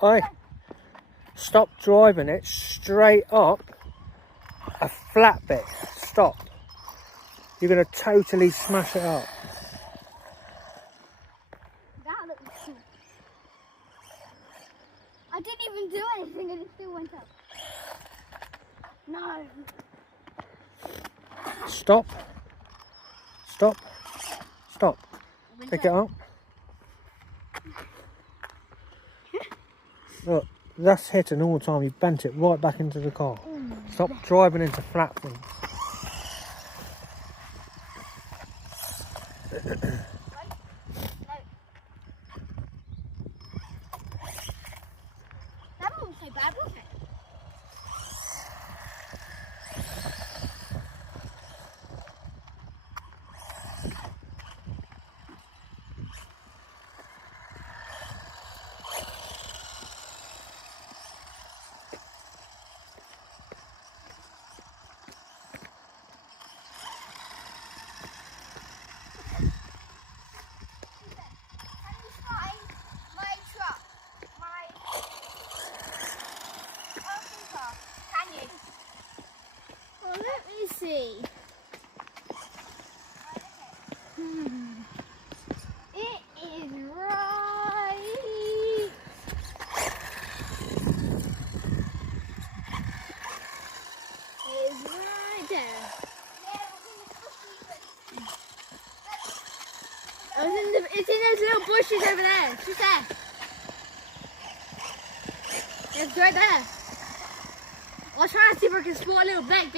Oi, stop driving it straight up a flat bit. Stop. You're going to totally smash it up. That looks cool. I didn't even do anything and it still went up. No. Stop. Stop. Stop. Pick it up. Look, that's hitting all the time. You bent it right back into the car. Stop driving into flat things. That wasn't so bad, was it? Let me see. It is right. It's right there. It's in those little bushes over there. It's just there. It's right there. I'll try to see if I can spot a little black bit.